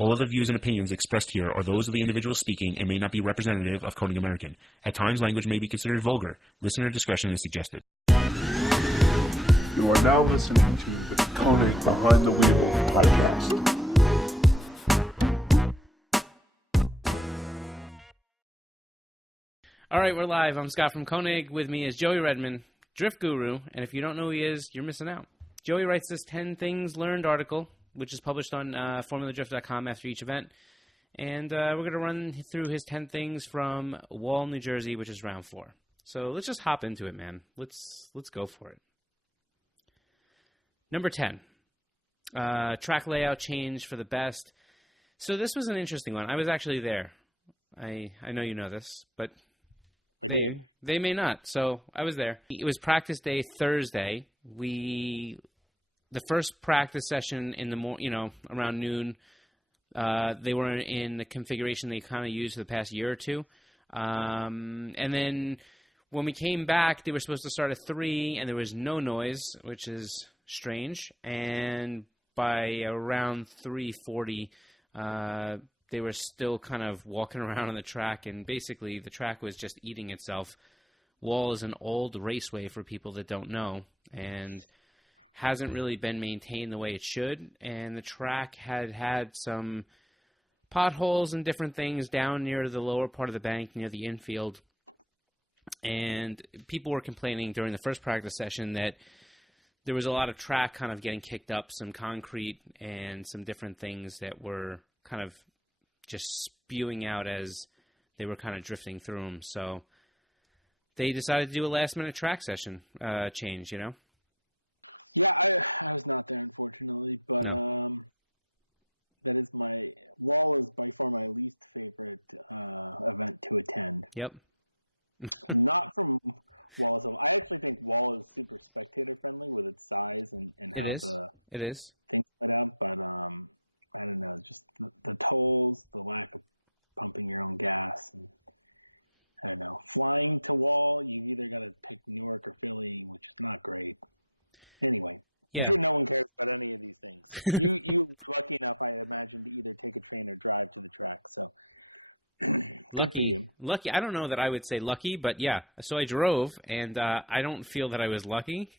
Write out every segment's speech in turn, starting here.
All of the views and opinions expressed here are those of the individual speaking and may not be representative of Konig American. At times, language may be considered vulgar. Listener discretion is suggested. You are now listening to the Konig Behind the Wheel podcast. All right, we're live. I'm Scott from Konig. With me is Joey Redman, Drift Guru, and if you don't know who he is, you're missing out. Joey writes this 10 Things Learned article, which is published on formuladrift.com after each event. And we're going to run through his 10 things from Wall, New Jersey, which is round 4. So let's just hop into it, man. Let's go for it. Number 10, track layout change for the best. So this was an interesting one. I was actually there. I know you know this, but they may not. So I was there. It was practice day Thursday. The first practice session in the around noon. They were in the configuration they kind of used for the past year or two. And then when we came back, they were supposed to start at 3, and there was no noise, which is strange. And by around 3:40, they were still kind of walking around on the track, and basically the track was just eating itself. Wall is an old raceway for people that don't know, and hasn't really been maintained the way it should, and the track had some potholes and different things down near the lower part of the bank, near the infield, and people were complaining during the first practice session that there was a lot of track kind of getting kicked up, some concrete and some different things that were kind of just spewing out as they were kind of drifting through them. So they decided to do a last-minute track session change, you know? Yeah, I was not there, unfortunately, but No. Wall is by far my least favorite event to attend. Yep. Not from Wall itself. I actually think Wall is super spectator-friendly with its size and how It is. things put out, but I don't know, just the tolls, the lack of pumping your own gas, and I don't know. Flying to Wall, you either got to pick Newark or Philly, which is not great. Anyway, Yeah. I'm sure no one cares about any of these things. You were lucky enough, I imagine, to either take a train or drive to the track, so good for you. Lucky. I don't know that I would say lucky, but yeah. So I drove, and I don't feel that I was lucky.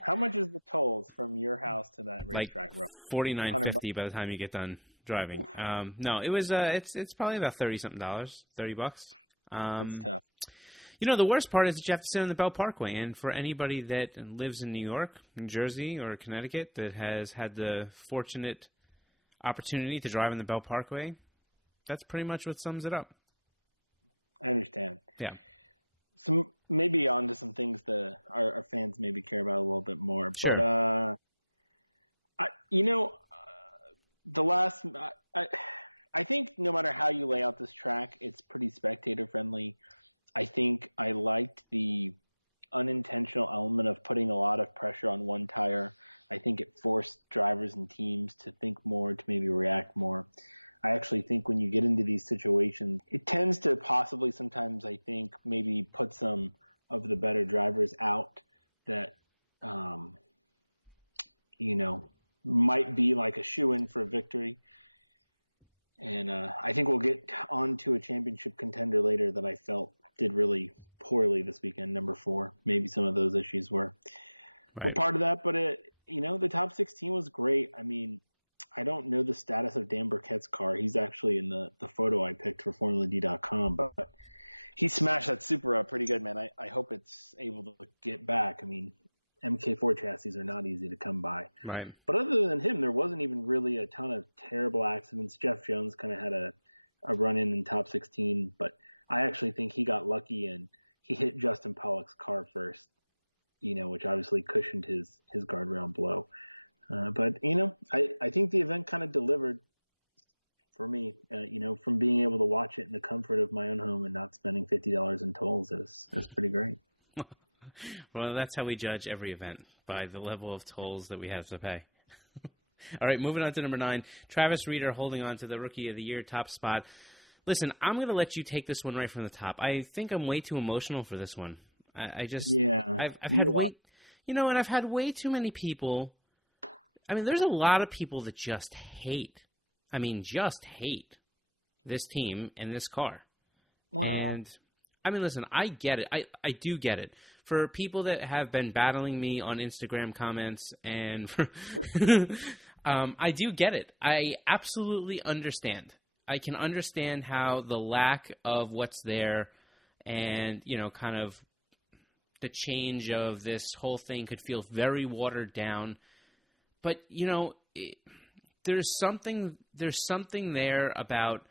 How much is the tolls from your house to that racetrack? Like $49.50 by the time you get done driving. No, it was. It's probably about $30-something, $30. That's tough. You know, the worst part is that you have to sit on the Bell Parkway, and for anybody that lives in New York, New Jersey, or Connecticut that has had the fortunate opportunity to drive on the Bell Parkway, that's pretty much what sums it up. I understand. Yeah. So maybe on to some things that our fans maybe care about a little bit more. Sure. But, I think no matter how you lay out this track, it's pretty spectator friendly. I think I liked the unintentional element of putting a lot of pressure on one tire. I think it forced drivers and teams to think more, to maybe react more. I actually think when you get into these situations, it tends to possibly sometimes, I think, maybe put some of the better drivers out that, might be like a shoo-in for a victory. And I think we'll get on to a championship contender later that I felt did really poorly this weekend, number 4. Maybe some of those issues were part of that, but the top 16 was great. I mean, I don't know the status of Dan Burkett's car. He's actually in the photo I picked for FormulaD.com, but he smashed that Supra up pretty good, man. I hope it's able to get back. I mean, MK4 chassis are not easy to come by. Right. But other than him, there wasn't even really a ton of terrible accidents. Jeff Jones kind of had a run in top 16, but I actually think he got lucky and he hit Justin Pawlak's car first, which obviously cushioned his guardrail blow. But I think the event kind of delivered for me, from being able to watch it in the comfort of my own home and not spending $50 in tolls. It was pretty great. Well, that's how we judge every event, by the level of tolls that we have to pay. All right, moving on to number 9. Travis Reeder holding on to the Rookie of the Year top spot. Listen, I'm going to let you take this one right from the top. I think I'm way too emotional for this one. I've had way too many people. I mean, there's a lot of people that just hate. just hate this team and this car. Wow. And, listen, I get it. I do get it. For people that have been battling me on Instagram comments and I do get it. I absolutely understand. I can understand how the lack of what's there and, kind of the change of this whole thing could feel very watered down. But, there's something there about,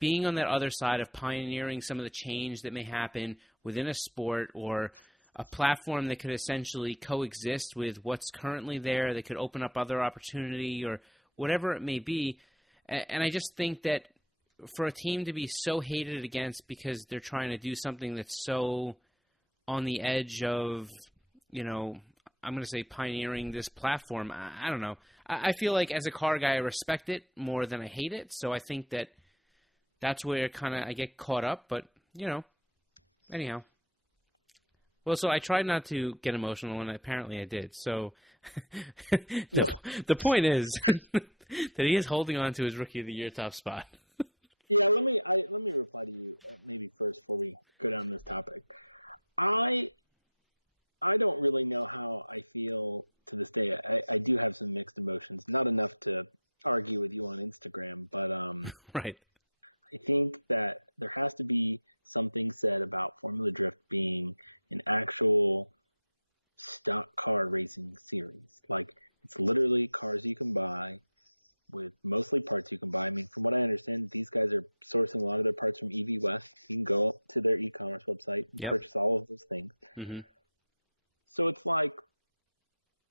being on that other side of pioneering some of the change that may happen within a sport or a platform that could essentially coexist with what's currently there, that could open up other opportunity or whatever it may be. And I just think that for a team to be so hated against because they're trying to do something that's so on the edge of, I'm going to say pioneering this platform, I don't know. I feel like as a car guy, I respect it more than I hate it. So I think that's where kind of I get caught up. But, anyhow. Well, so I tried not to get emotional, and apparently I did. So the point is that he is holding on to his Rookie of the Year top spot. Yeah, let me reply to you maybe first before we go down this topic. I don't really know how I feel to this day. I do have some mixed emotions, not enough to argue with you on Instagram, but right. I think that there has to be something said about Formula Drift being an actual stock car racing series. Like, it's literally cars you can buy with mostly parts you can buy. From what I understand, these guys are sourcing a lot of their parts from EV West. You can go to their e-commerce website, and purchase all of those things. Mm-hmm. So it's like,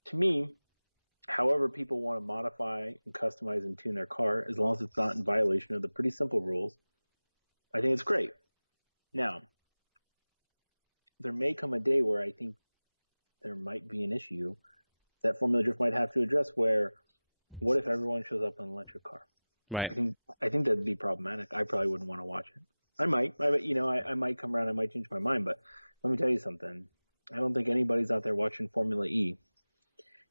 to me, however people want to modify and customize and tune their car, as long as it's not in violation of the pretty simple rules, I think it's great. Now, there may come a day where I think there might be an issue that Formula Drift might have to address where, what if everyone shows up in an electric car? Right. I think that'd be problematic. I probably wouldn't want to watch it. I might come around, I might change my mind, but let me tell you something. I don't think anybody's out there watching Formula E,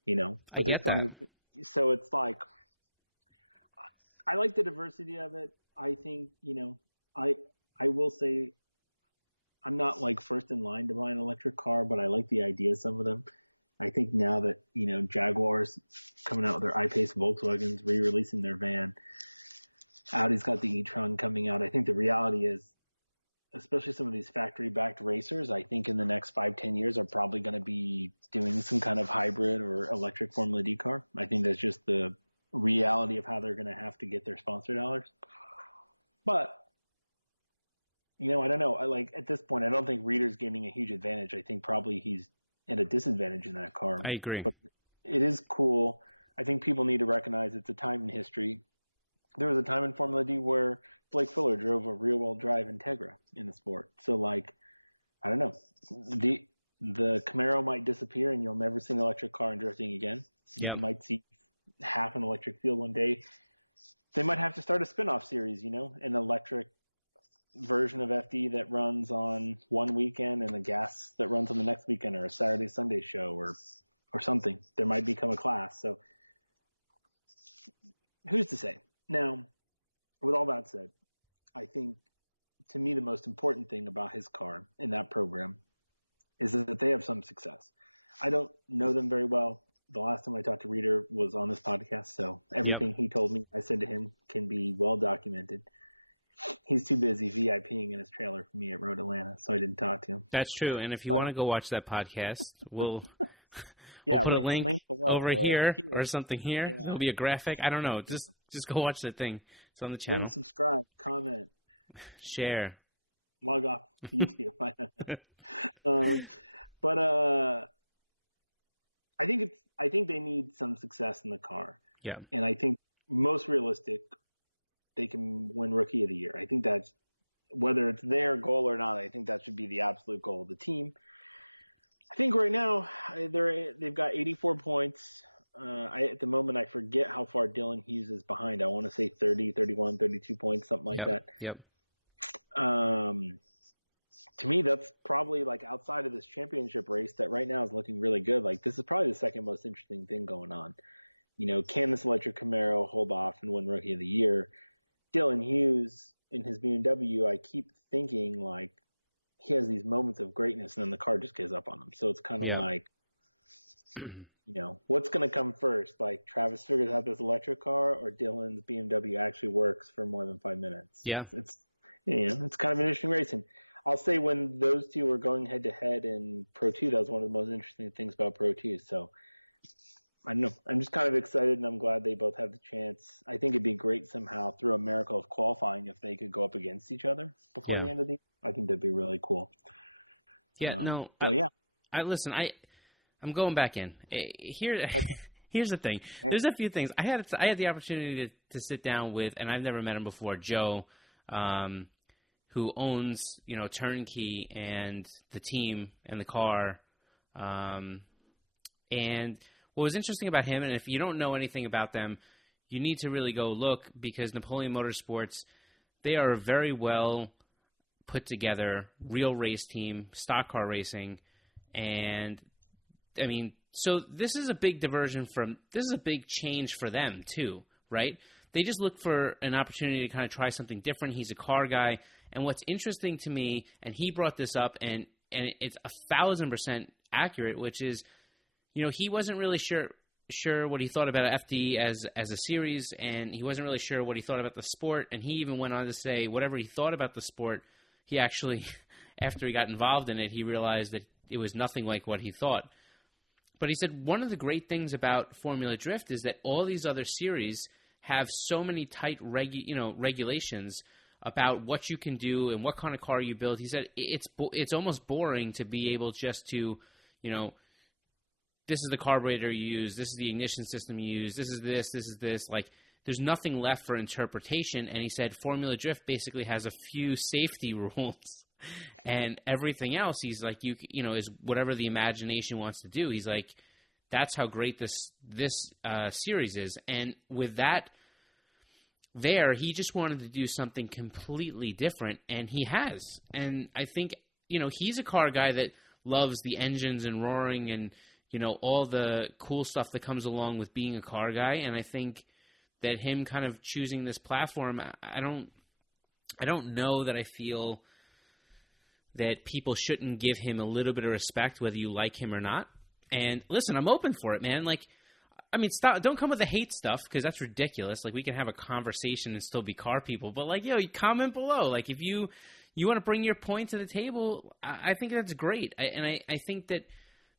But I get that. So it's like, I like the diversity of it. I think, I will say I'm not like first in line to buy an electric car, but I like the idea of some of them. I think now that, Jaguar's coming out with their I-Pace, Volkswagen's re-releasing their van, Audi's got the e-tron coming out. I think the reality is, especially some of these factory-backed racers, I think in the next 5-10 years are probably going to be doing some kind of hybrid or electric Formula D car. I think that's just the reality of how they're going to have to get their sponsor dollars. But, I don't know. At this point, I don't think Reeder's gaining a huge advantage. I think probably he's at a disadvantage in that car. I agree. But it is cool. I think people need to recognize it's a time in history. There was a time in Formula D where Blake Fuller drove a rear-wheel drive Integra in the sport. So, I don't know. The Camaro might disappear and you'll never see an electric car in drifting again. Yep. You might see half an electric field one day. They might have to start a spin-off series, an electric version of FD that runs on one weekend and a gas that runs on the next weekend, or a Saturday, Sunday show or something. There might become a class. So who's to say? Now, with all that said, I think, to me, the most important thing about his car in that program is that they have some success. I don't know them very well. The last time I talked to Reeder was on this podcast, so everything he told me, I said to him, can be well documented. He's too busy VIPing in his trailer for me at Road Atlanta, so I didn't talk to him. That's true, and if you want to go watch that podcast, we'll Yeah, we'll put a link below, over here or something here. Yeah. There'll be a graphic. I don't know. Just go watch that thing. It's on the channel. Subscribe, comment, Share. log off YouTube. I don't know. But I think they need some success in the car. Yeah. And I think most realistic, they can win Rookie of the Year. I think that's, whether it's their goal or not, I think that should be the absolute goal of the team. I think right now they've got 84 points. At the moment, I forget how far Dylan Hughes is behind. I want to say 30, 31, 32 points, something like that. Yep. To me, that's probably outside of this championship race that right now is looking really good. This is probably the second most interesting thing going on. can this electric Camaro hold off and win Rookie of the Year? Dylan Hughes in his BMW, I keep thinking like he has these moments of greatness and then the car just gives up on him. So it's kind of like, what's going to come first? Like Travis figures out this electric car or Dylan's BMW actually works for more than 5 minutes. Yeah. It's kind of an interesting race. And I'll say when those two were going head to head in Pro 2, that was one of the most interesting things about Pro 2. So I don't know. I'm just kind of excited, and I'm glad they both have the chance. I think it'd be great somehow through a miracle of qualifying if they could go up against each other before the end of the year. I think that'd be really cool. Yeah, Listen, I'm going back in. Here's the thing. There's a few things. I had the opportunity to sit down with, and I've never met him before, Joe, who owns, Turnkey and the team and the car. And what was interesting about him, and if you don't know anything about them, you need to really go look, because Napoleon Motorsports, they are a very well put together real race team, stock car racing. And I mean, so this is a big this is a big change for them too, right? They just look for an opportunity to kind of try something different. He's a car guy. And what's interesting to me, and he brought this up, and it's 1,000% accurate, which is, he wasn't really sure what he thought about FD as a series, and he wasn't really sure what he thought about the sport. And he even went on to say whatever he thought about the sport, he actually, after he got involved in it, he realized that it was nothing like what he thought. But he said one of the great things about Formula Drift is that all these other series have so many tight regulations about what you can do and what kind of car you build. He said it's almost boring to be able just to, this is the carburetor you use, this is the ignition system you use, this is this. Like, there's nothing left for interpretation. And he said Formula Drift basically has a few safety rules, and everything else, he's like, is whatever the imagination wants to do. He's like, that's how great this series is. And with that, he just wanted to do something completely different, and he has. And I think, he's a car guy that loves the engines and roaring and, all the cool stuff that comes along with being a car guy. And I think that him kind of choosing this platform, I don't know that I feel that people shouldn't give him a little bit of respect, whether you like him or not. And listen, I'm open for it, man. Like, I mean, don't come with the hate stuff, because that's ridiculous. Like, we can have a conversation and still be car people, but like, you comment below. Like, if you want to bring your point to the table, I think that's great. I think that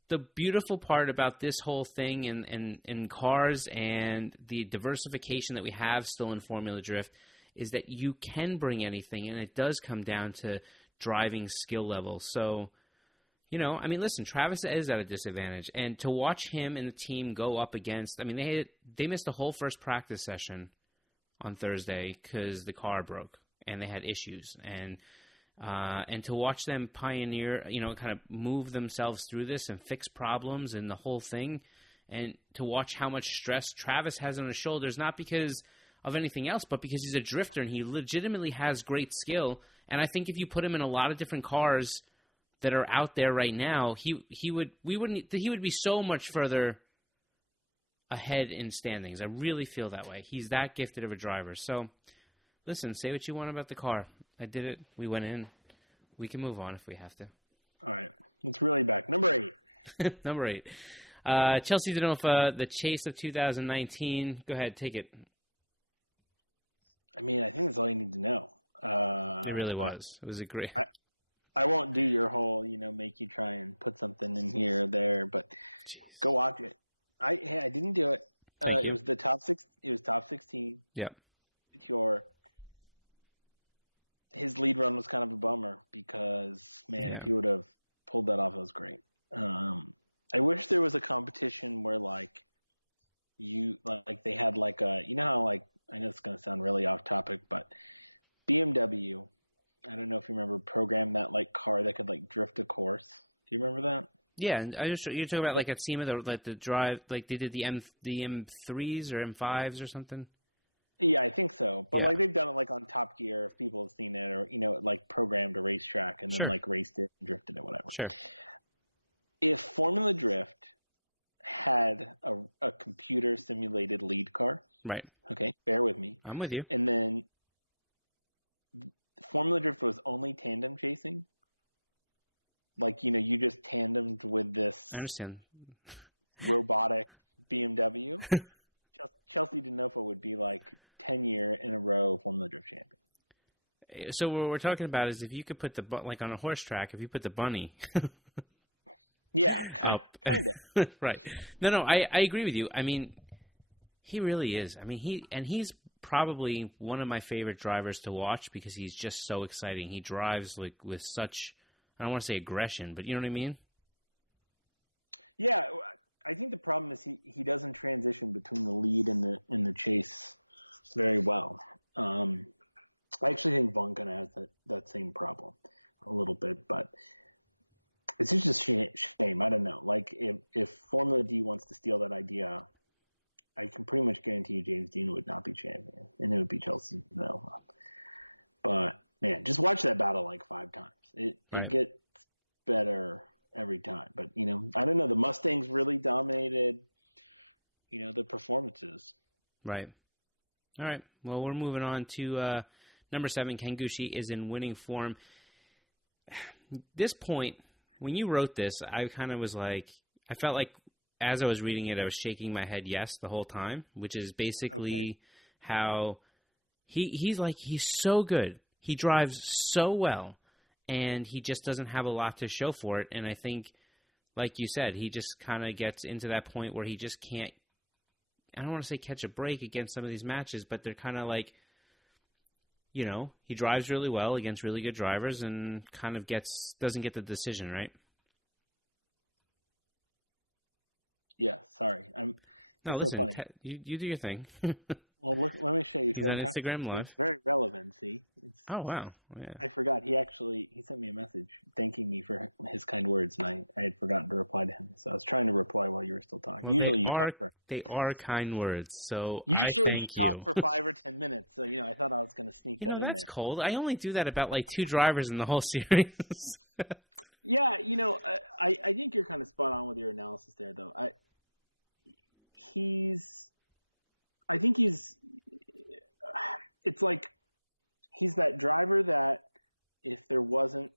the beautiful part about this whole thing in cars and the diversification that we have still in Formula Drift is that you can bring anything, and it does come down to driving skill level. So, I mean, listen, Travis is at a disadvantage, and to watch him and the team go up against, I mean, they missed the whole first practice session on Thursday because the car broke and they had issues, and to watch them pioneer, kind of move themselves through this and fix problems and the whole thing, and to watch how much stress Travis has on his shoulders, not because of anything else, but because he's a drifter and he legitimately has great skill. And I think if you put him in a lot of different cars that are out there right now, he would be so much further ahead in standings. I really feel that way. He's that gifted of a driver. So, listen, say what you want about the car. I did it. We went in. We can move on if we have to. All right. Let's really back. Number 8. Number 8. Chelsea DeNofa, the chase of 2019. Go ahead, take it. I mean, I think that's all you need to know. It really was. It was a great... I won't do your whole, make you try and put something in here or there, but go watch it. I didn't do it. It was the top 6. It was top 16. Yeah. His lead run was kind of a bummer because, man, if he would have pulled that off, it was great. I wish there was a competition where they had how I know it's going to sound really off topic, but BMW, I don't know if you remember, programmed that car that could drift a course. Do you remember that? Yeah, and you're talking about at SEMA, the drive, they did the M3s or M5s or something. Yeah, I think so. But they've done it on Top Gear if people have seen it, or programmed a racetrack and then raced it and drifted it, whatever. Sure. If Formula Drift had a computer simulated lead car. Right. Okay, bear with me. I'm with you. And then Formula Drift was only tandem chasing. Like, you just tandemed with this I understand. robotic BMW. Chelsea DeNofa would be like 10-year in a row Formula Drift champion. So what we're talking about is if you could put like on a horse track, if you put the bunny. Yeah, kind of. Right. No, I agree with you. I mean, he really is. I mean, he's probably one of my favorite drivers to watch because he's just so exciting. He drives like with such, I don't want to say aggression, but you know what I mean? Yeah, I think the problem is he doesn't transition between the lead and the chase very well. I actually think Vaughn kind of has that same problem a little bit, but it's just a shame. I don't know. Like, if Formula D wants to steal that idea, I can pretty much guarantee you James Dean would not be champion, and it would be Chelsea DeNofa. But, man, just watch that battle like 5 times. It gets better every time. But, I don't know. The Mustangs really dominated, the performances. Right. All right. Well, we're moving on to number 7. Ken Gushi is in winning form. This point, when you wrote this, I kind of was like, I felt like as I was reading it, I was shaking my head yes the whole time, which is basically how he's so good. He drives so well, and he just doesn't have a lot to show for it. And I think, like you said, he just kind of gets into that point where he just can't, I don't want to say catch a break against some of these matches, but they're kind of like, he drives really well against really good drivers and kind of doesn't get the decision, right? Yeah, sorry. No, listen, you do your thing. Well, look, let me show you. He's on Instagram Live. It's very relevant, see? Oh, wow. Yeah. I forgot. He sent me a message thanking me for his kind words, and I had forgotten to reply to him. So I was trying to reply while you were still talking. Well, usually they are kind words, so usually I thank you talk for 5 or 10 minutes, so, I thought I was going to sneak that in there. That's cold. I only do that about, 2 drivers in the whole series. Yeah, I think you're kind of spot on with your analysis there, though. It's like he's that driver that if there wasn't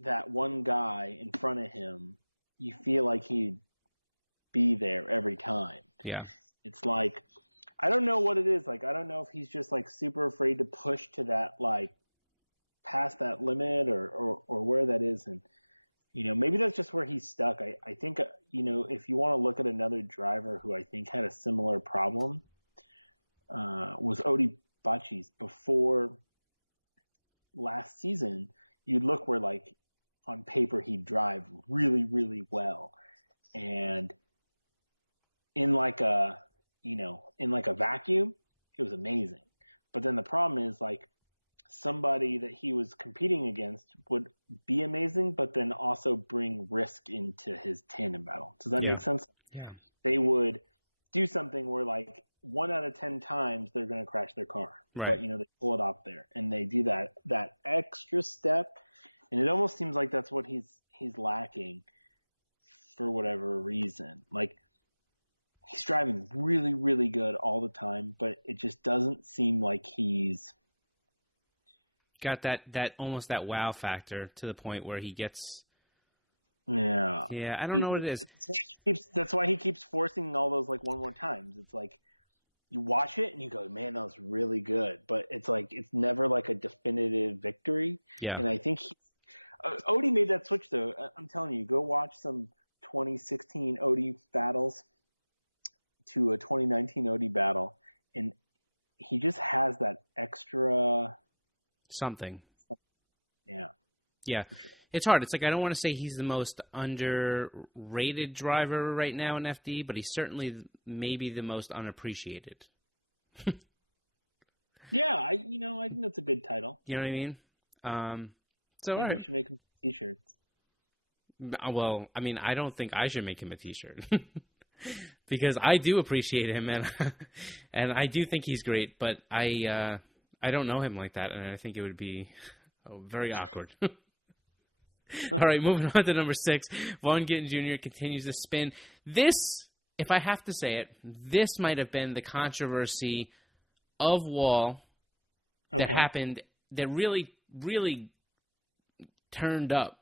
that one guy in front of him, you feel like he'd be there every time. Yeah. It's like, I don't know what it is. Like, I don't know if he's just super afraid to push to that, past that limit or where that is. And, maybe that's just where he's stuck. I think, if you want to look at another driver who I think had a similar problem, was Bakchis. Before last season, you'd look where, on paper he'd drive really, really well. And in a vacuum, it was amazing. But then the problem is, somebody that he was competing against would be amazing, but then also bring risk into his tandem battle. Does that make sense? Yeah. They would do something where 1 out of 10 times they're going to crash their car, right. But they pull it off there, and they do that extra step, and it almost seems like that's what he's lacking for whatever reason. He's driving really, really good all the time, but it just doesn't seem like he's got that almost that wow factor to the point where he gets. Yeah. Yeah, I don't know what it is. That's why he keeps forcing all those 1 more times. It's you watch it and you go, man, that was really good. But it's it's never a definitive victory. Yeah. And I think Odie made that switch though. I'm telling you, go watch some 2016 Odie battles to a 2019 Odie battle, and he just has that extra something. Yeah. Yeah. Sure. It's hard. It's I don't want to say he's the most underrated driver right now in FD, but he's certainly maybe the most unappreciated. Yeah, I think that's a good title. You know what I mean? So Maybe all right. we should make him t-shirts. Well, I mean, I don't think I should make him a t-shirt. Because I do appreciate him and I do think he's great, but I don't know him like that, and I think it would be very awkward. All right, moving on to number 6. Vaughn Gittin Jr. continues to spin. This if I have to say it, this might have been the controversy of Wall that happened that really, really turned up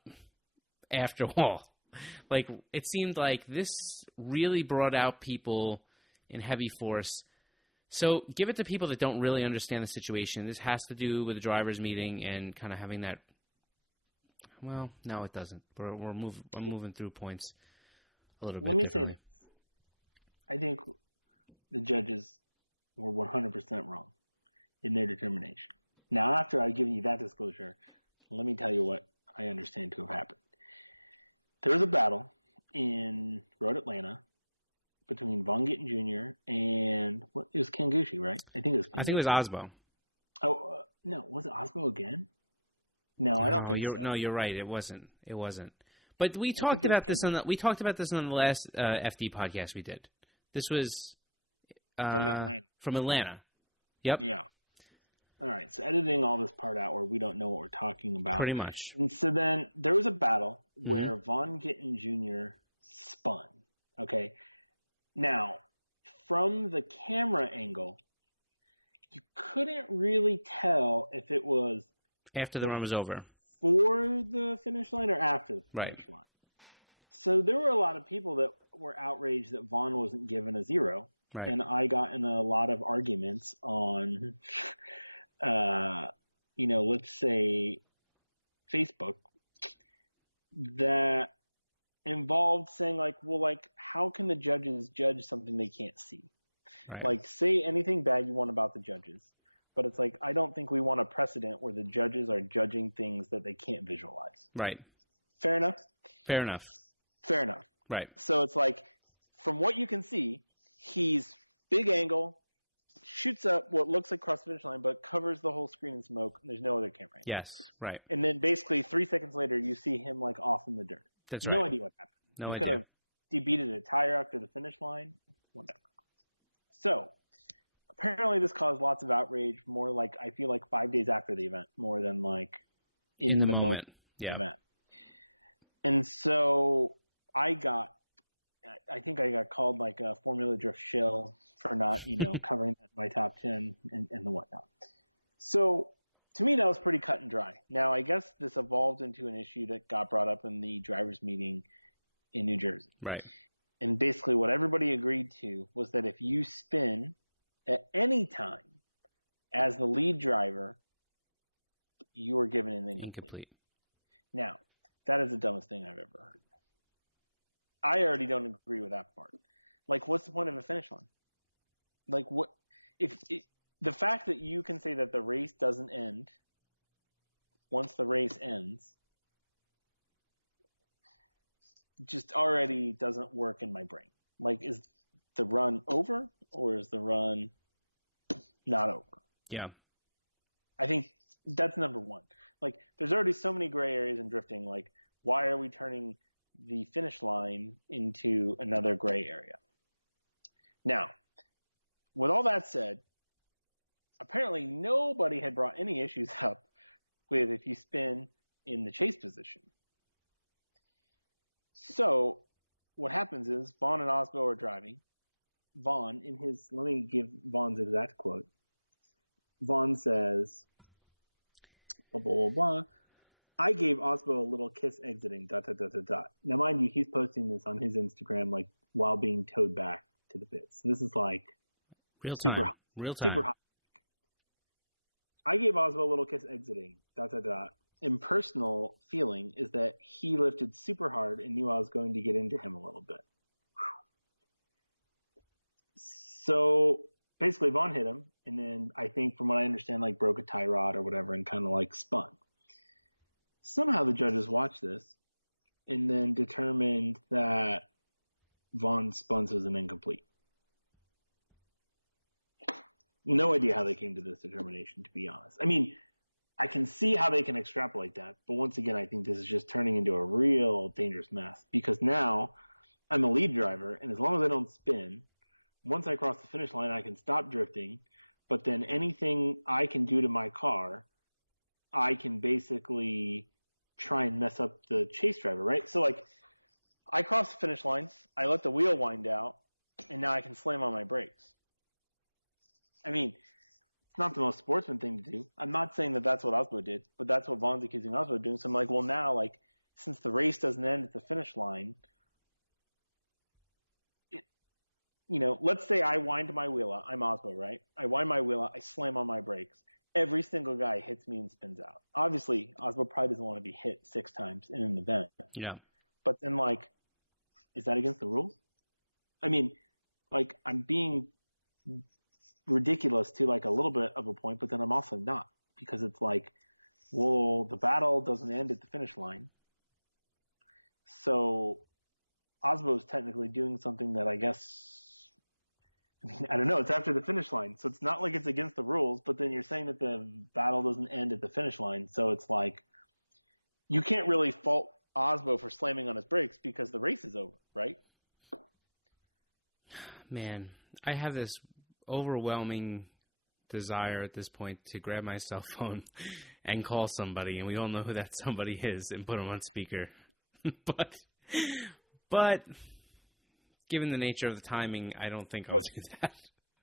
after Wall. Like, it seemed like this really brought out people in heavy force. So give it to people that don't really understand the situation. This has to do with the drivers' meeting and kind of having that. Well, no, it doesn't. I'm moving through points a little bit. Let me say this. I think the judges were 100% wrong in their determination. Now, after I've given you that disclosure, let me tell you what I understand to have happened. There was a battle in Road Atlanta between Vaughn Gittin Jr. and it was Ken Gushi, right? I think it was Aasbo. Oh, no. Was it Aasbo again? No, I don't think so. No, you're right. It wasn't. But we talked about this on the last FD podcast we did. This was from Atlanta. Yep. Yeah. All right. So editing all this part out where we don't know what we're talking about. Pretty much. And so then there was a battle where Vaughn Gittin Jr. spun. Okay. Now, from the camera angle, you couldn't really tell if it was after the run was over, for the finish line or after the finish line. So there were a lot of people that were outraged that Vaughn wasn't given a 0. Right. And I got in a lot of arguments on, let's say Facebook that involved saying how can the judges judge something they can't see? Right. Like, say anything bad you want about the judges. But it's like, I don't think we want a precedent where the judges are judging things that they can't visualize. Right. Fair enough? Fair enough. Fair enough. Right. So it's like, from what you can see, he's big angle, shoots up what looks like cross the finish line, but covers the whole screen in smoke. And there's no other camera angle. Yes, right. And then basically 3 seconds later, you see him off in the dirt. That's right. No idea what happened. No he idea. Could have debeated a tire after the finish line. Whatever. So, apparently this caused lots of outrage, more I feel 5 days after the event, more than in the moment. Yeah. Event. And so I think I got called a Formula Drift shill for not, covering that in my top 10 and the whatnot. So to me, that was pretty cut and dry. Now, I guess this evolved into an issue that got brought up in the drivers' meeting in New Jersey. Right. And basically what everybody agreed to was that if you spin at any time as the lead driver, you are given an incomplete. Now, that is the dumbest thing I've ever heard. I already don't agree with that part. What's the point of a finish line? What if the fact that you can say that the race doesn't end once the race ends just already doesn't work in my brain. Is the run over or is the run not over? Yeah. I think that's number one. There's already so many gray areas in drifting. Why are we turning the finish line into another gray area? Now, with all that said, apparently nobody had brought any issues up with if you spin in the chase position. So what happens is Vaughn and Aasbo are driving. Vaughn, let me give Vaughn's exact quote. Vaughn says, blah, blah, blah, blah. I gave Aasbo a little kiss exiting, ... Now, mind you, he's posting this on his Instagram, while being towed back to the pits. So this is real time. Super hot. Real time. Super hot. I gave Aasbo a little kiss exiting, ... Impersonal feeling is that he lifted super hard and knew I was going to get into him a little bit. So basically Vaughn hit him, and then I think from what I understand, broke a tie rod or whatever and kind of spun. Somehow the judges watched this and then determined that Vaughn's spun was an incomplete. No idea how they came to this determination, to be honest. I mean, I can see how they can extrapolate that, but once again, I think this is just turning into a real dangerous mess because now I'm a lead driver, and as long as I don't spin, once I cross the finish line, I can stop drifting, but then anything I can do to my car, I can basically try and mess up the chase driver, right? So I cross the finish line, I let the wheel wind out, and now I can slam on my brakes. I mean, it's not the most sportsman thing to do. I'm not saying that that's what Aasbo did, but that's what Vaughn's accusing Aasbo of doing. So I'm like, well, now, like, since the race doesn't end at the finish line, let's say I wind my wheel out. I'm Aasbo, right? I wind my wheel out. I slam on my brakes. Every single guy hits me and spins out. Obviously, Aasbo probably doesn't want to be hit 6 times in an event. Yeah. But then, like, is that against the rules? I mean, like, I'm being ridiculous to, like, a little bit of a point, but then I'm also not. Because it's like, well, the battle doesn't end at the finish line. So Aasbo is technically doing something that I guess... I don't know. It's after the finish line. So it's not like it's against the rules, but then you're saying that the battle doesn't end at the finish line. So it's like you can't really fault Aasbo for slamming on his brakes because the race is over, right? Man, I have this overwhelming desire at this point to grab my cell phone and call somebody, and we all know who that somebody is, and put them on speaker. But given the nature of the timing, I don't think I'll do that.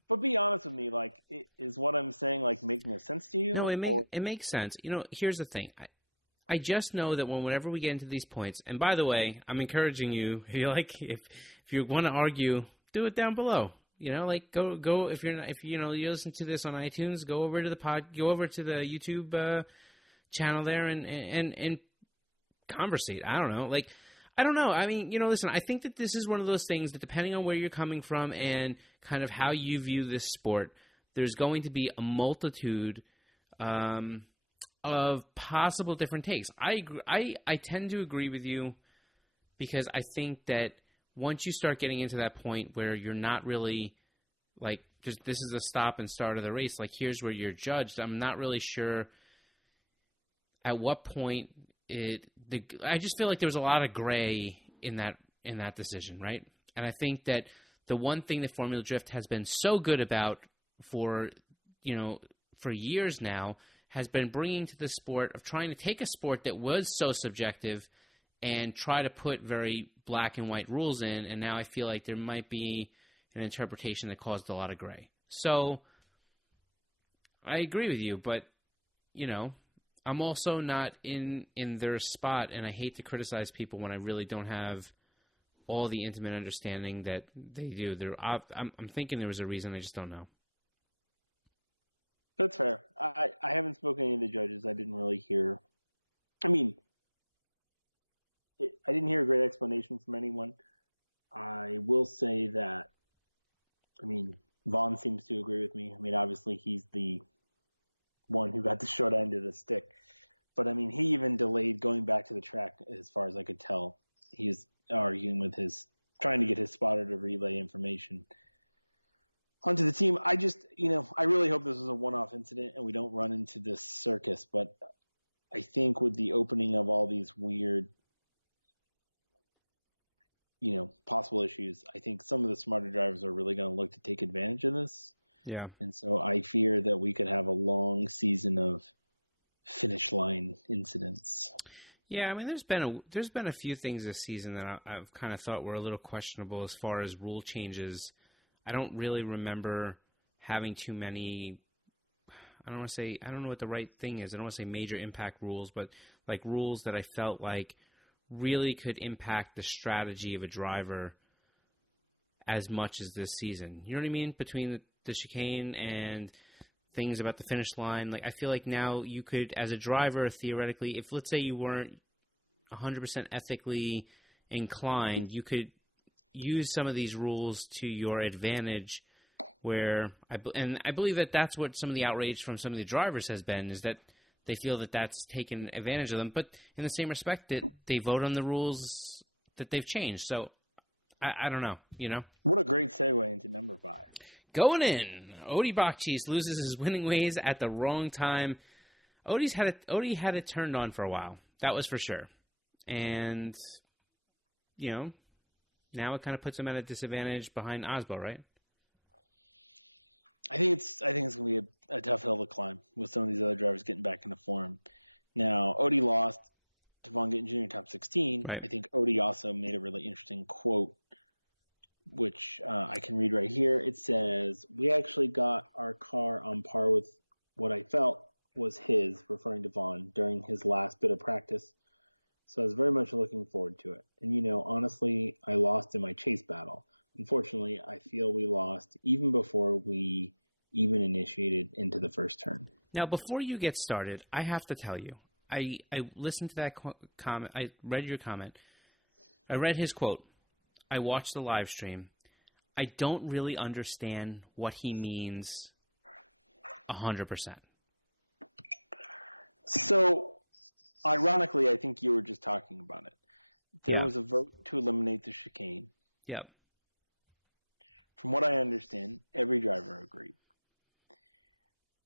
But be honest with me, like, is what I'm saying, like, making no sense to you? No, it makes sense. Here's the thing. I just know that whenever we get into these points, and by the way, I'm encouraging you, if you want to argue, do it down below. Go if you listen to this on iTunes, go over to the YouTube channel there and conversate. I don't know. I don't know. I mean, listen, I think that this is one of those things that depending on where you're coming from and kind of how you view this sport, there's going to be a multitude of possible different takes. I tend to agree with you because I think that once you start getting into that point where you're not really like, this is the stop and start of the race, like here's where you're judged, I'm not really sure at what point I just feel like there was a lot of gray in that decision, right? And I think that the one thing that Formula Drift has been so good about for years now has been bringing to the sport of trying to take a sport that was so subjective and try to put very black and white rules in. And now I feel like there might be an interpretation that caused a lot of gray. So I agree with you, but I'm also not in their spot, and I hate to criticize people when I really don't have all the intimate understanding that they do. I'm thinking there was a reason, I just don't know. That's fair. I haven't spoken to any of the judges. I didn't really hear. I mean, I didn't hear a great explanation from anyone. I will say that, Vaughn seems to agree with me. Obviously he's the one who got the short end of the stick. But, he even delayed going back to the track as far as I could tell. He is arguing with trying to get his spotter to relay information onto the team. I just, I really hope this is a one-off incident and we don't run into this circus. But I think with the opening of all these weird, possible issues, I think some of the smarter drivers are really going to look to take advantage of this. Yeah. And so I fear that we could have a long season of finish line incidents. Yeah, there's been a few things this season that I've kind of thought were a little questionable as far as rule changes. I don't really remember having too many. I don't know what the right thing is. I don't want to say major impact rules, but like rules that I felt like really could impact the strategy of a driver as much as this season. You know what I mean? Between the chicane and things about the finish line. Like, I feel like now you could, as a driver, theoretically, if let's say you weren't 100% ethically inclined, you could use some of these rules to your advantage where, I believe that that's what some of the outrage from some of the drivers has been, is that they feel that that's taken advantage of them. But in the same respect, that they vote on the rules that they've changed. So, I don't know, What a great segue into number 5. Going in, Odie Bakchis loses his winning ways at the wrong time. Odie had it turned on for a while. That was for sure. And, now it kind of puts him at a disadvantage behind Aasbo, right? I think it's going to be a tough hill to climb with some of these other drivers getting back into form. Now, Odie lost to Vaughn Gittin Jr. top 16. Right. I think Odie also made a really interesting quote which I can read right here. It says, we actually got our car on par with what I felt was his, referring to Vaughn, during his last bit of practice. So I was very much looking forward to it. And, honestly, I lost in my chase battle. Unfortunately, I feel we lost even before we even initiated into the first turn. Now, before you get started, I have to tell you, I listened to that comment. I read your comment. I read his quote. I watched the live stream. I don't really understand what he means 100%. So, ironically, I think you were just talking about it. There was a vote to eliminate the chicane. Yep. From what I understand, every driver agreed.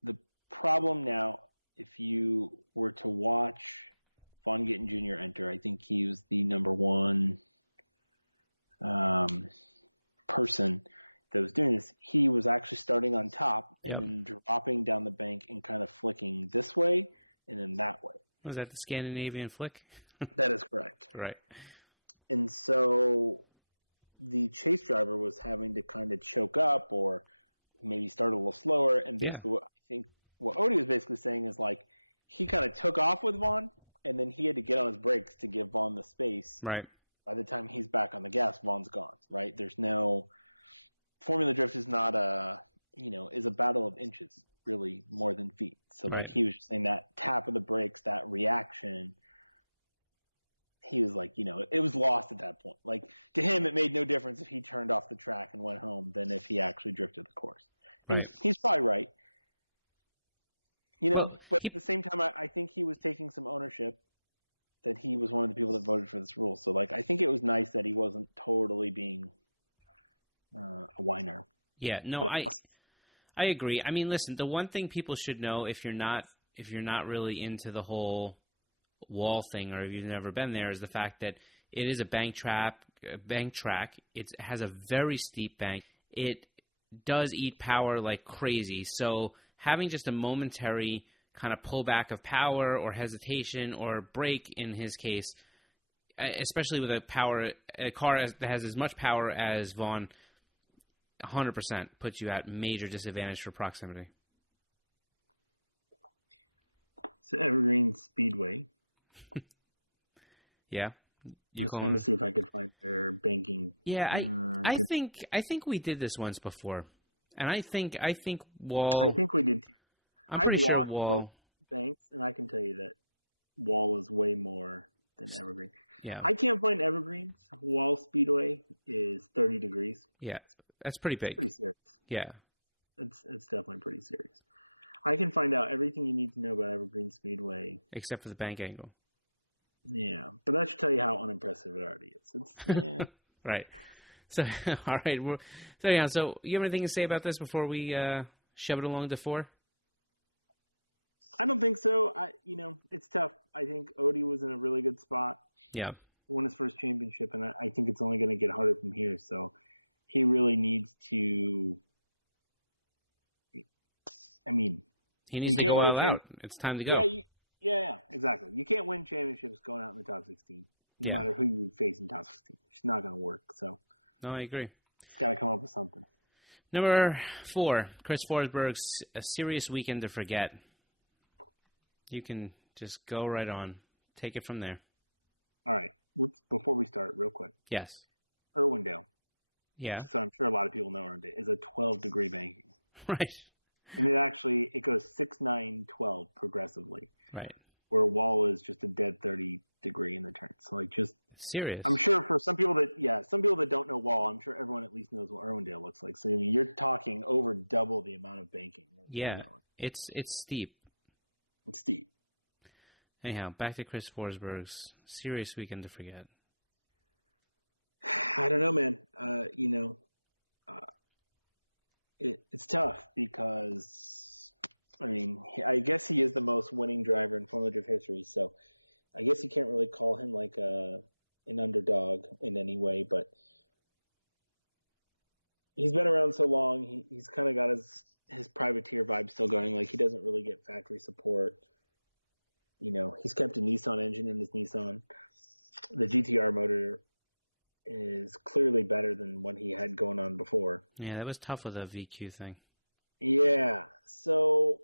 The problem now, if you were to watch Vaughn Gittin Jr. enter, I think he was the number one person that was doing this. He was actually starting on top and then dropping down the bank and kind of flicking this way and then that way. Was that the Scandinavian flick? That is correct. Right. And so the chase driver was having to kind of choke up or maybe start a little slower. And basically what Odie was basically saying is like he kind of took off with Vaughn and then he had to get on his brakes to give Vaughn the space. Right. By the time he's back on the gas, Vaughn's gone, right? There's no – Formula Drift is not is a battle of inches, really, more than feet. So, he was just saying that tap of the brakes, that reaction, he was like, it was lost at that point. Like, to him, it made no difference if he turned off the track and went home than if he actually drifted the course. And he's probably right. But at the same time, I think he was taking some ownership that he was one of the people that voted for this rule. So, I think it was nice that he wasn't totally being a whiner. Yeah, no, I agree. I mean, listen, the one thing people should know if you're not really into the whole wall thing or if you've never been there is the fact that it is a bank track. It has a very steep bank. It does eat power like crazy. So having just a momentary kind of pullback of power or hesitation or brake in his case, especially with a car that has as much power as Vaughn, 100% puts you at major disadvantage for proximity. So Evergreen Speedway. Yeah. I was trying to see if I could find their banking. Yeah, I think we did this once before. And I think Wall. I think we did too. I'm pretty sure Wall. Banks, and I can tell you that Wall is way more than Evergreen. Yeah. I can't find Evergreen's. Wall Speedway is 30 degrees. Yeah, that's pretty big. It's pretty serious. Yeah. It's definitely pretty serious. I can find out everything you need to know about Evergreen Speedway. Except for the bank angle. Yeah, but that should tell you how unimpressive it already is. Right. So, all right. So you have anything to say about this before we shove it along to 4? I don't think so. It's tough. I think Odie was in a really good spot. Yeah. He won his first championship, and I think it's only going to get harder from here. So he really needs to. He needs to go all out. It's time to go. Yeah, exactly. You can't win championships going out in the top 16, no matter who you face in top 16. It's not going to work. So. No, I agree. It's got to come up with something. Number 4, Chris Forsberg's A Serious Weekend to Forget. You can just go right on. Take it from there. All right. Before we start, real quick. Yes. Irwindale. Yeah. So I'm sure a lot of people know Irwindale. Is a 12-degree banking. Right. And it goes 6, 9, 12 progressively. Right. Where Wall is just a dead 30 degree in the turn. So just serious. I'm sure for some people that don't know Wall, I'm sure everyone at least knows what Irwindale looks like. So you're talking over double the amount of banking. Yeah. It's steep. It's steep. Anyhow, back to Chris Forsberg's Serious Weekend to Forget. I don't know, man. It's tough because, I guess he is the most winning driver in Formula Drift history, so I guess you can't really call him like an underdog in any way, but he's been around so long, he's kind of got his privateer vibe still going. Like, he doesn't really get factory support. He's kept a Nissan engine in his Nissan. The GTR motor is clearly better than what he had going on before. Yeah, that was tough with the VQ thing. Yeah, so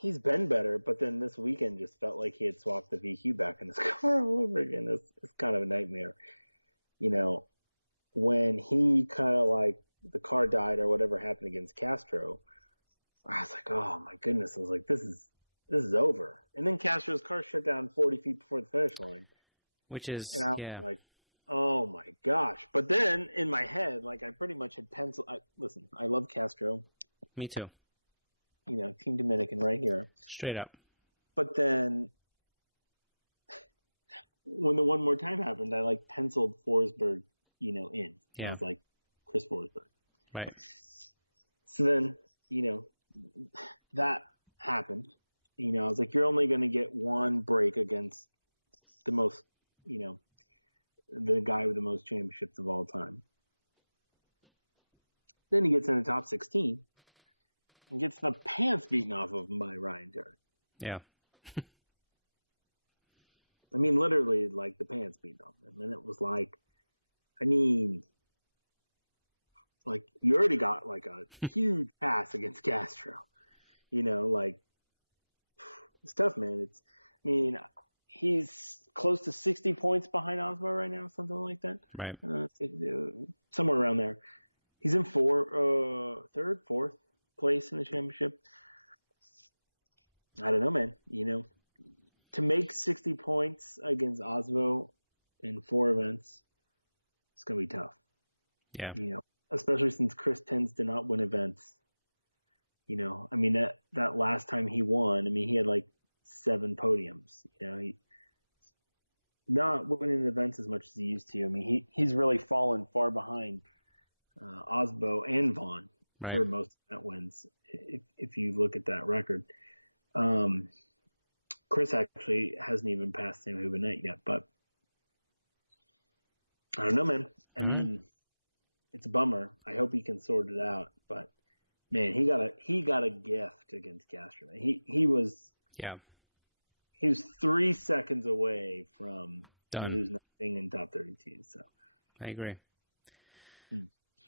he's been better, but then this weekend just felt like he had swapped the VQ back in his car all over again. It's kind of a nightmare. You know, when he kind of like the car died or whatever happened against Castro, I was like, oh my goodness. I was like, this is over. And then Castro's car shut down 40 feet before the finish line. Which is, and I was like, oh my gosh. But then in my head, like I pretty much had penciled. Listen, I love Castro. Me too. You know, Team Dominican right here. Straight up. But then when the one more time happened, I like penciled Forsberg, you know, in. Yeah. I was like, Chris Forsberg. Right. So then, you know, that happened. You know, I was like, you're only going to get one break against the most, you know, the guy with the most championships of all time. Then he gets in the top 16 and gets the pants beaten off of him by Ryan Tuerck. Yeah. I mean, literally, like, the pants beaten off him. And it was like, I mean, like, you already got, like, a huge pass against Castro. You know, like, it's tough, man. I mean, he's close to 60 points behind Aasbo right now, something like that. Right. Somewhere around there. He's in third, fourth place in the championship. I don't know, man. You know, to make 60 points against Aasbo in 4 events, it's going to be tough. Yeah. You know, especially since Chris tends to not win events. You know, I mean, that last time he won, I mean, he had like 7 podiums. You know, he not winning events as much as he used to. I mean, he's really fallen far behind Aasbo and Vaughn for most of that wins. If you look at that record, Chris actually hasn't even passed Sam Hubinette yet. But I don't know, man. I mean, it's a bummer. I hope he can sort it out. But man, he got a gift against Castro. He was 3 seconds away from losing nothing in top 32. So I agree.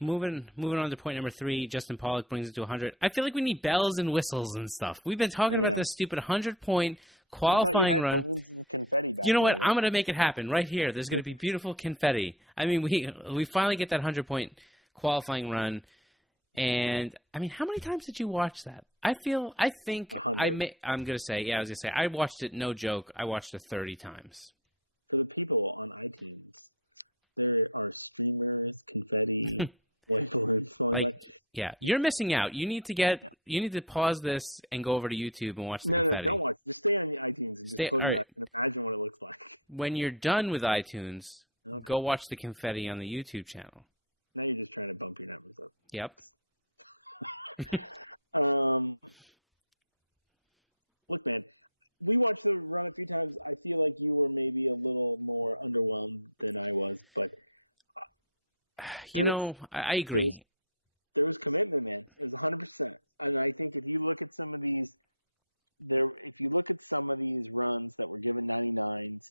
Moving on to point number 3, Justin Pawlak brings it to 100. I feel like we need bells and whistles and stuff. We've been talking about this stupid 100-point qualifying run. Balloons and confetti back you know what? there. I'm going to make it happen right here. There's going to be beautiful confetti. I mean, we finally get that 100-point qualifying run. And I mean, how many times did you watch that? I'm going to say, I watched it, no joke. I watched it 30 times. For the people on iTunes, there are streamers, confetti, white balloons. Yeah, you're missing out. You need to pause this and go over to YouTube and watch the confetti. No, don't watch. Just stay on iTunes and just close your eyes and imagine what it looks like. When you're done with iTunes, go watch the confetti on the YouTube channel. Now you're just trying to bump your numbers up. Yep. Look, man, we watched the run a few times. I feel like you were maybe a little more underwhelmed than I was, but I agree. There was commitment, man. It was 100%. And I think if you look at some of these, runs that were given 99s,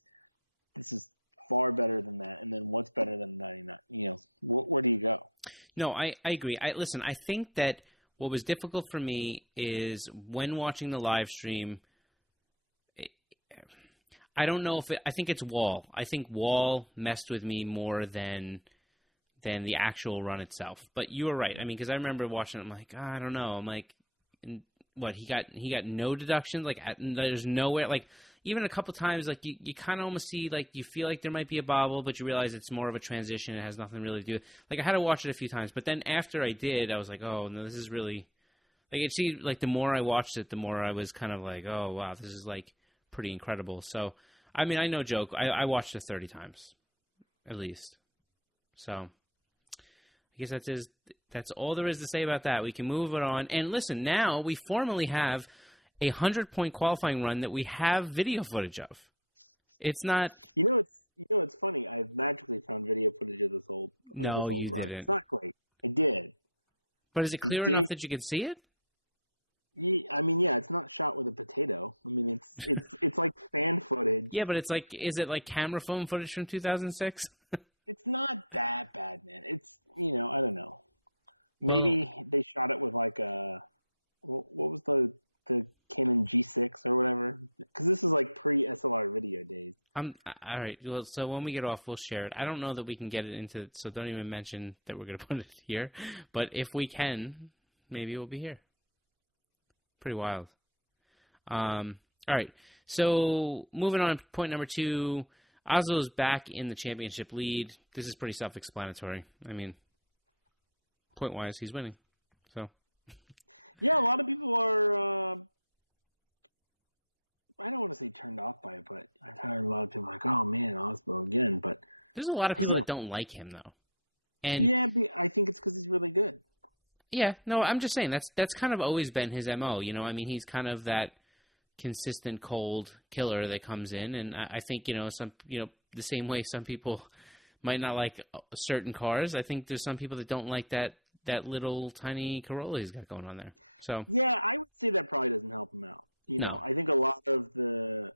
this is far better than that. And then what's better than 99? You know, where do you go? No, I agree. Listen, I think that what was difficult for me is when watching the live stream, I don't know I think it's Wall. I think Wall messed with me more than the actual run itself. But you were right. I mean, because I remember watching it, I'm like, I don't know. I'm like, what, he got no deductions? Like, there's nowhere, like, even a couple times, like, you kind of almost see, like, you feel like there might be a bobble, but you realize it's more of a transition. It has nothing really to do with, like, I had to watch it a few times. But then after I did, I was like, oh, no, this is really, like, it seemed like the more I watched it, the more I was kind of like, oh, wow, this is, like, pretty incredible. So, I mean, I no joke. I watched it 30 times, at least. So, I guess that's all there is to say about that. We can move it on. And listen, now we formally have a 100-point qualifying run that we have video footage of. It's not. It's funny. I've magically found video footage of this old. No, this old you run. didn't. It's not great. I did. But is it clear enough that you can see it? I mean, yeah, it's not shot with a potato. I mean, it's like fan footage. Yeah, but it's like, is it like camera phone footage from 2006? It's not that bad, man. It's, I don't know. Maybe they shot it with like what was the Canon G6 or whatever? Because this is like pre-SLR video days. All right. Well, so when we get off, we'll share it. I don't know that we can get it into, so don't even mention that we're going to put it here. But if we can, maybe we'll be here. Pretty wild. All right. So moving on, point number 2, Aasbo's back in the championship lead. This is pretty self-explanatory. I mean, point-wise, he's winning. So. Yeah, a lot of people are, I don't want to say turned off by it, but I've heard a lot of people like, oh man, Aasbo again. But there's a lot of people that don't like him, though. And yeah, I think it's because he's really good. Yeah, no, I'm just saying that's kind of always been his MO. I mean, he's kind of that consistent cold killer that comes in, and I think the same way some people might not like certain cars. I think there's some people that don't like that little tiny Corolla he's got going on there. So yeah, I would say that probably doesn't help him out. No. I think a lot of the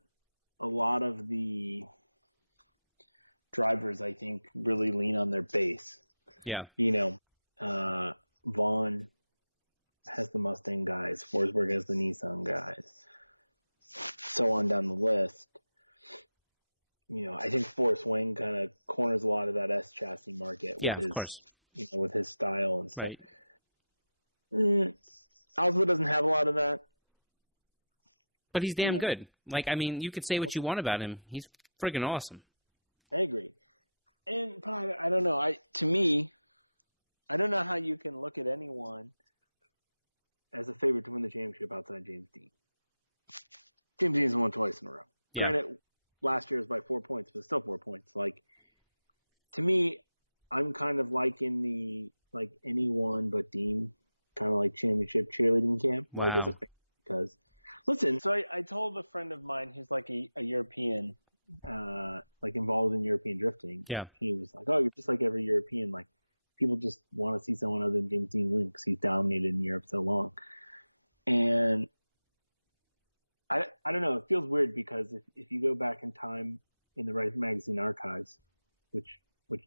drivers, I think, really lean on their base. Yeah. Vaughn has the Mustang guys. Forsberg has the Nissan guys. So on down the list. I think Forrest Wing kind of corners a lot of that S chassis market with of course. With his style and stuff. Right. Aasbo doesn't have a lot of that. But he's damn good. Like, I mean, you could say what you want about him. He's friggin' awesome. I agree. But I don't know. To me, I don't know how you can look at anyone as a favorite to win the championship outside James Dean. James Dean's won twice in a row. Yeah. Granted, last year was by 4 points, but still 4 points. Like, to me, I'm kind of like in the, like, anyone but Dean kind of like championship cheerleading camp. Wow. Like, as a fan, because, listen, so I told a friend of mine who's like a European, like involved in European drifting. Yeah. He was like, oh, you're just like every European. Like, people just want to see someone other than James Dean win because he's dominated in Europe so long. And I don't know. It feels weird because if you go back in time in the Right Magazine archives, which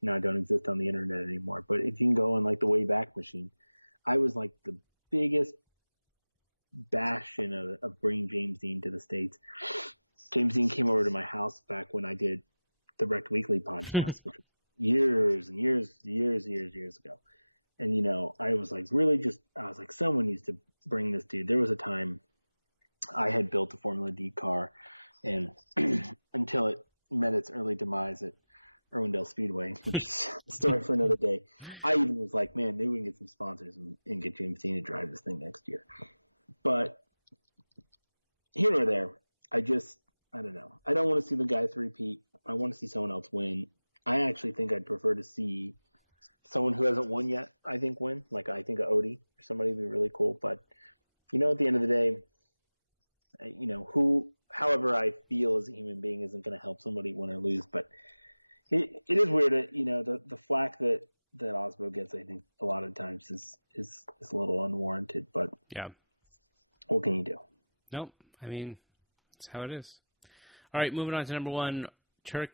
now don't exist on the internet anymore, but if you can go on like the Wayback Machine, I was like the biggest bastion of bringing James Dean to the States. James Dean came over to my house back when I did the Wrecked Weekly podcast, which was years and years ago. And, I was like, someone needs to bring this dude. There was a time I had built a Formula D car, and until it met its early demise at Irwindale Speedway, which is a story for another day, I even was like, man, maybe we can get some sponsors and get James Dean to drive this thing next year. But here or there, I don't know. I don't want to see the guy three-peat. I want to see someone else win. I actually think I'd prefer to see someone who hasn't won yet, I think, win. Like, I think a Odie or somebody would be really cool. But, at the end of the day, however I feel as a human being isn't going to help somebody win or lose. But it is weird that, the flack that Aasbo gets, I think, a lot of times is a little unwarranted. But yeah, what can you do? Nope. I mean, that's how it is. All right, moving on to number 1, Tuerck.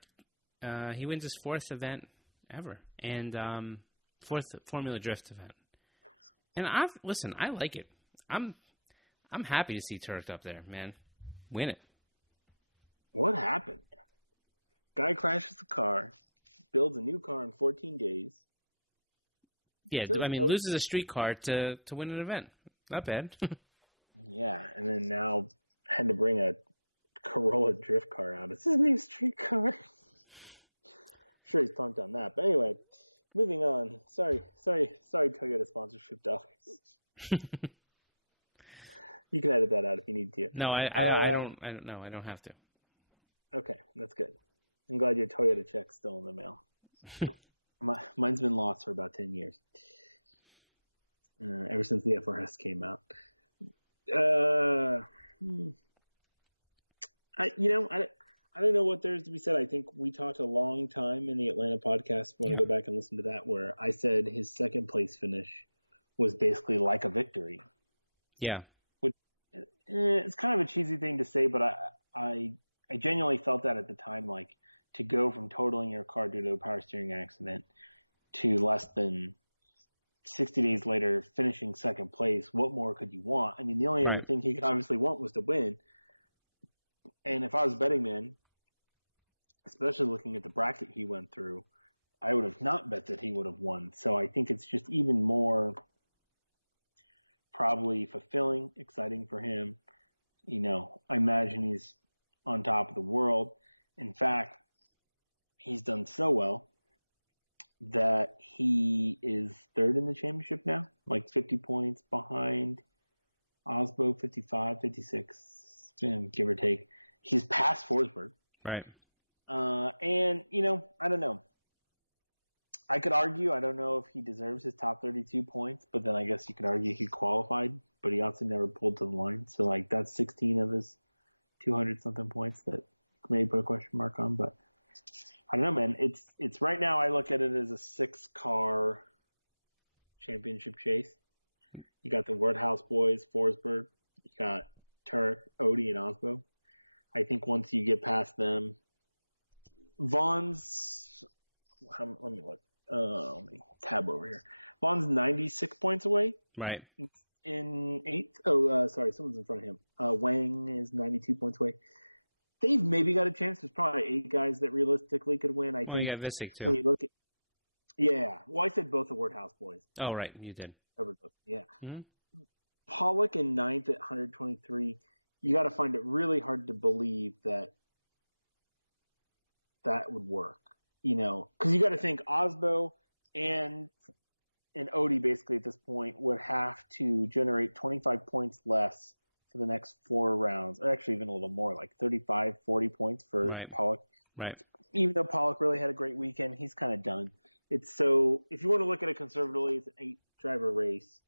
He wins his 4th event ever, and 4th Formula Drift event. And I like it. I'm happy to see Tuerck up there, man. Win it. What happened? Guy crashes the car, builds a new car in 14 days. Yeah, I mean, loses a street car to win an event. Not bad. Yeah, and then now had to bring a Corolla drift car out. It's his new street car. Sure, he's pumped on that. But anyway, moving on. Sorry, Toyota sponsorship dollars. You can edit that out if you need to. No, I don't know. I don't have to. Okay, that's good. I'm glad your Toyota check's still in the mail. Mine's been lost for about 10 years. Ever since the FRS came out. I don't know what there's to be said. I think we talked a long time in the Atlanta podcast. If you want to go back and listen to that, where I said his second place finish was basically like a victory. Yeah. It's kind of a cheesy thing to say, but I genuinely felt that at the time. Like, to go from totaling your car due to a power steering accident to less than 60 days later finishing second place, what more could you want? I mean, the only other thing he could obviously want was to win. And if I was a betting man, especially looking at the bracket he went through, I would have not bet that he would have won. So I think it's just even more probably fulfilling, exciting for him. You know, I imagine he's on top of the world. In fact, he's done so well that he is third in the championship now, like 50 points behind Aasbo, 55, 56, give or take. He's past Forsberg. Right. And, you know, I don't know. I could argue, I don't know if he deserves his top 32 points, but then I guess you could argue he qualified, but he also never pulled to the line. So, like, that's 16 of his 200-something points that maybe put a question mark on, but I don't know, man. It's right now I look at it as a 6-car championship chase. You got the Wordhouse boys, Forsberg. You got Tuerck, Odie, and Aasbo. I think once you get past them, Vaughn's, let me look. Let me tab over here. Vaughn's 96 points away. Right. In 8th. Oh, sorry, someone's in front of him. Wang is 92 points away. They've maybe got a chance. There's probably 8 guys that realistically could win. I think. You got Visick too. When you look at, yeah. Well, I said both the Wordhouse boys. Oh, right, you did. Yeah. Mm-hmm. Pawlak in 9th at 123. You got to find it really hard to believe that would work. You know, because you got to think Aasbo and Odie basically at this point would have to generate 25 points less for the next 4 rounds, or actually even a little more, like 35, 40 points for Pawlak. Right. Even though Pawlak really had a great weekend, he's kind of done. It's so, if you want to look at it conservatively, it's an 8-driver race.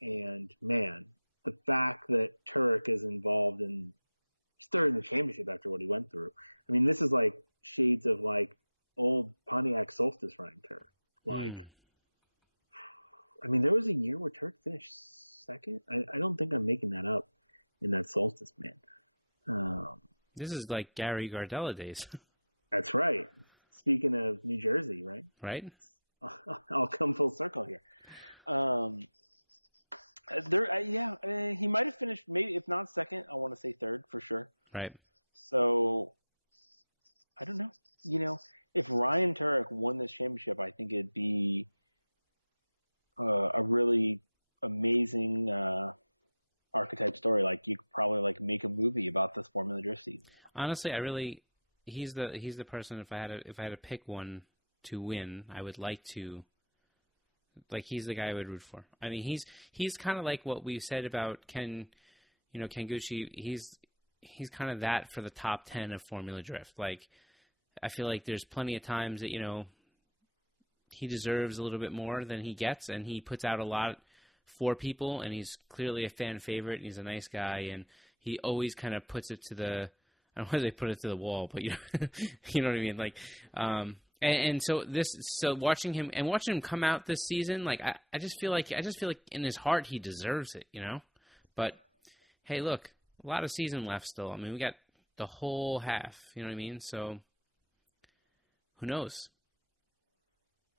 And man, the fact that Tuerck is involved in, he's third in the championship after what he went through. I mean, this is like shades of like old Pontiac Solstice running Tuerck. Like, I mean, there was a year where Tuerck finished second. I don't think I'm making that up in that Solstice, man. This is like Gary Gardella days. That's right. Speaking of New Jersey, right? Right. I'll come full circle here. He might have finished, maybe if not second, I want to say third for sure. Right. So, I don't know. You know, if Ryan Tuerck won this championship, I think it'd be a really amazing archetype story. Like, you could probably like make a movie about this Formula Drift season. Honestly, he's the person. If I had to pick one to win, I would like to. Like, he's the guy I would root for. I mean, he's kind of like what we said about Ken Gushi. He's kind of that for the top 10 of Formula Drift. Like, I feel like there's plenty of times that, you know, he deserves a little bit more than he gets, and he puts out a lot for people, and he's clearly a fan favorite, and he's a nice guy, and he always kind of puts it to the, I don't want to say put it to the wall, but you know, you know what I mean? Like, and so watching him come out this season, like, I just feel like in his heart he deserves it, you know? But hey, look, a lot of season left still. I mean, we got the whole half, you know what I mean? So who knows?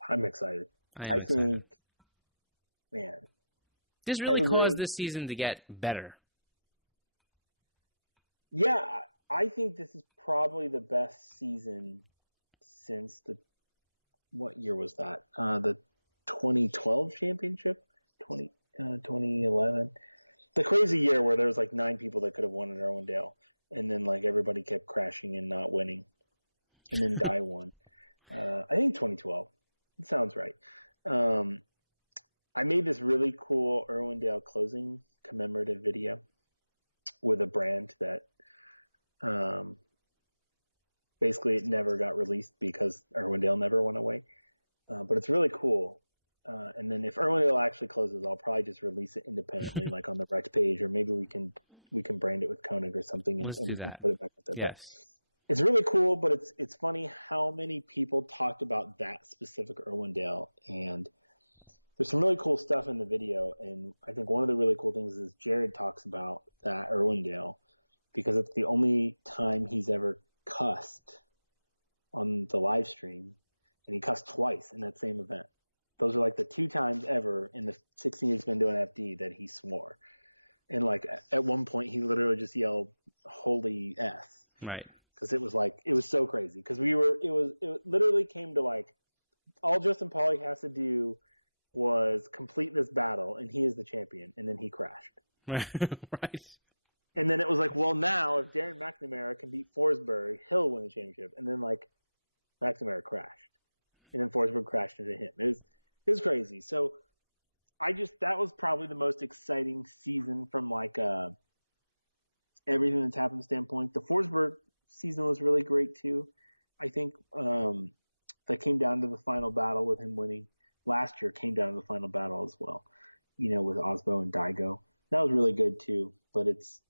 I'm excited. I think, man, this really caused this season to get better. Yeah, I think this is probably the best season since what year was that? The 2012 championship? 2011? The crazy year where there was like 9 people that could have won at Irwindale, and then like everybody kept crashing and not winning, and then Dye won. I think 2012. It sounds right. I made this really cool Irwindale closing commemorative video with a brand that basically it never got released because Irwindale never went away. But it's really cool. And then if Irwindale actually closes, I'll probably just release it independently, like on the Rex page, or maybe we can brand it with Konig or something and do that. Put it back up there. Yes. But it's really cool, but it's funny how many people talked about that specific Irwindale, and there's some really cool stuff in the video. And I think one of the really cool things is Jared talks about that Irwindale because it's the only time he's ever cussed on the live stream, and he cussed twice in that same event. Those are like the 2 times ever in the 16 years he's been doing FD that he swore. And like at one point he literally just yelled "Holy S!" Right. Because it was so crazy. Because it literally came to like all Justin Pawlak has to do was complete this battle, and he is the champion. And then he crashed. Right. And then it was like, well, now if Darren McNamara can beat Forsberg, he'll win the championship. And then like McNamara crashed, and then Forsberg crashed into him. It was crazy. So that was probably the most exciting season from like everything that's happened standpoint. The Forsberg season was really great too. I think that came down to the final battle with him winning. Last year came down to the final battle as well, with Aasbo and Daigo. That was really good too. But it's,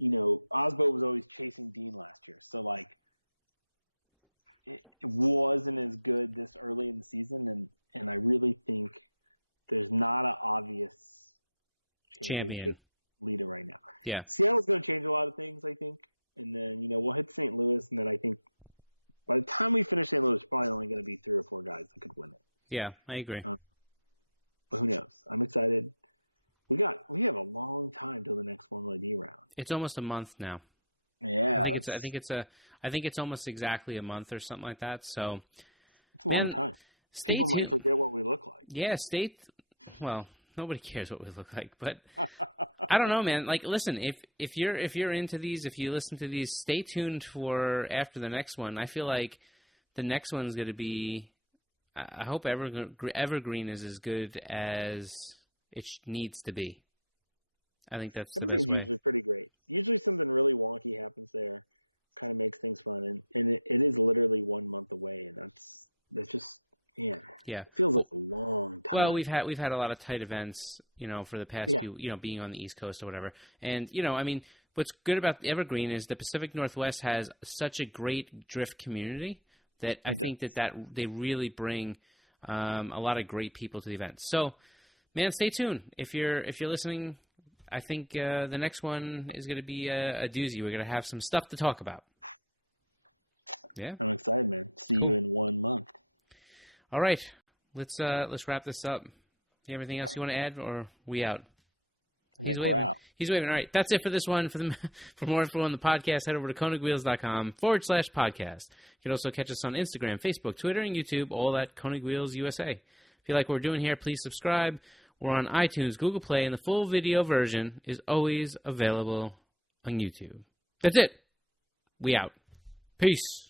Aasbo was always chasing Dean last year. So like it wasn't as good this early in the season. And I really think there's not an obvious champion leader right now. Yeah. Seattle's going to change a lot of things, I think. And then, we'll hit St. Louis. And then I think by the time we finish St. Louis, it's probably only going to be 3 or 4 guys that could win it. Yeah, I agree. But who knows? I'm excited. We have a long time till the next Formula D round. It's almost a month now. Yeah. I think it's almost exactly a month or something like that. So it's a long time. People might forget what we look like. Yeah, well, nobody cares what we look like, but I don't know, man. Like, listen, if you're into these, if you listen to these, stay tuned for after the next one. I feel like the next one's going to be. I hope Evergreen is as good as it needs to be. I think that's the best way. Usually pretty great. Usually something really wonky happens there, kind of makes things fun, and it is literally 1 month away, and that's just. Yeah. It feels like a long time. Well, we've had a lot of tight events, for the past few, being on the East Coast or whatever. And, what's good about Evergreen is the Pacific Northwest has such a great drift community that I think that they really bring a lot of great people to the event. So, man, stay tuned. If you're listening, I think the next one is going to be a doozy. We're going to have some stuff to talk about. Yeah. I'm excited, man. See you in 1 month. All right, let's wrap this up. You have anything else you want to add, or are we out? He's waving. Out. He's waving. All right, that's it for this one. For more info on the podcast, head over to konigwheels.com/podcast. You can also catch us on Instagram, Facebook, Twitter, and YouTube, all at Konig Wheels USA. If you like what we're doing here, please subscribe. We're on iTunes, Google Play, and the full video version is always available on YouTube. That's it. We out. Peace.